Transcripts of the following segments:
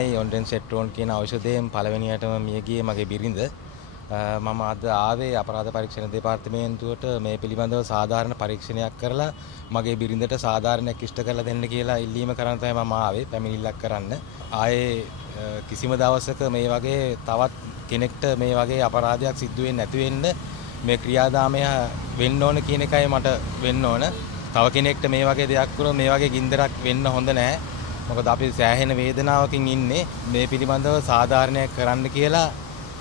මේ ඔන්ඩෙන් සෙට්‍රෝන් කියන ඖෂධයෙන් පළවෙනියටම මිය ගියේ මගේ බිරිඳ. මම අද ආවේ අපරාධ පරීක්ෂණ දෙපාර්තමේන්තුවට මේ පිළිබඳව සාධාරණ පරීක්ෂණයක් කරලා මගේ බිරිඳට සාධාරණයක් ඉෂ්ට කරලා දෙන්න කියලා ඉල්ලීම කරන් තමයි මම ආවේ පැමිණිල්ලක් කරන්න. ආයේ කිසිම දවසක මේ වගේ තවත් කෙනෙක්ට මේ වගේ අපරාධයක් සිදු වෙන්නේ නැති වෙන්න මේ ක්‍රියාදාමය වෙන්න ඕන කියන එකයි මට වෙන්න ඕන. තව කෙනෙක්ට මේ වගේ දෙයක් වුණොත් මේ වගේ ගින්දරක් වෙන්න හොඳ නැහැ. මොකද අපි සෑහෙන වේදනාවකින් ඉන්නේ. මේ පිළිබඳව සාධාරණයක් කරන්න කියලා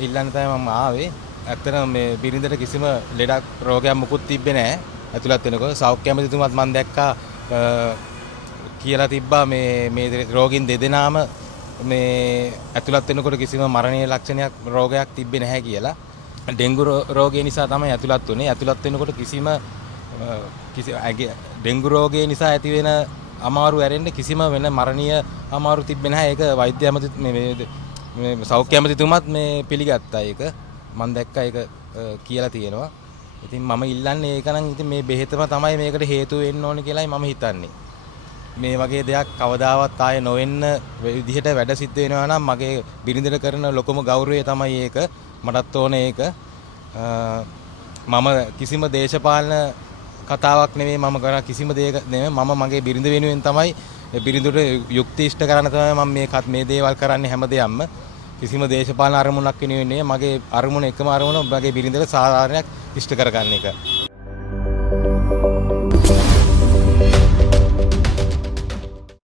ඉල්ලන්න තමයි මම ආවේ. ඇත්තටම මේ බිරිඳට කිසිම ලෙඩක් රෝගයක් මුකුත් තිබ්බේ නැහැ. ඇතුළත් වෙනකොට සෞඛ්‍ය ඇමතිතුමත් මම දැක්කා කියලා තිබ්බා මේ රෝගීන් දෙදෙනාම මේ ඇතුළත් වෙනකොට කිසිම මරණීය ලක්ෂණයක් රෝගයක් තිබ්බේ නැහැ කියලා. ඩෙන්ගු රෝගය නිසා තමයි ඇතුළත් වුනේ. ඇතුළත් වෙනකොට කිසිම ඩෙන්ගු රෝගය නිසා ඇති වෙන අමාරු ඇරෙන්න කිසිම වෙන මරණීය අමාරු තිබ්බේ නැහැ. ඒක වෛද්‍ය ඇමති මේ සෞඛ්‍ය ඇමතිතුමත් මේ පිළිගත්තා. ඒක මම දැක්කා ඒක කියලා තියෙනවා. ඉතින් මම ඉල්ලන්නේ ඒක නම් ඉතින් මේ බෙහෙතම තමයි මේකට හේතුව වෙන්න ඕනේ කියලායි මම හිතන්නේ. මේ වගේ දෙයක් කවදාවත් ආයේ නොවෙන්න විදිහට වැඩ සිද්ධ වෙනවා නම් මගේ බිරිඳට කරන ලොකුම ගෞරවය තමයි ඒක. මටත් ඕනේ ඒක. මම කිසිම දේශපාලන කතාවක් නෙමෙයි මම කරන කිසිම දෙයක නෙමෙයි මම මගේ බිරිඳ වෙනුවෙන් තමයි බිරිඳට යුක්ති ඉෂ්ට කරන්න තමයි මම මේ දේවල් කරන්නේ හැමදේම. කිසිම දේශපාලන අරමුණක් වෙනුවෙන් නෙමෙයි මගේ අරමුණ එකම අරමුණ මගේ බිරිඳට සාධාරණයක් ඉෂ්ට කරගන්න එක.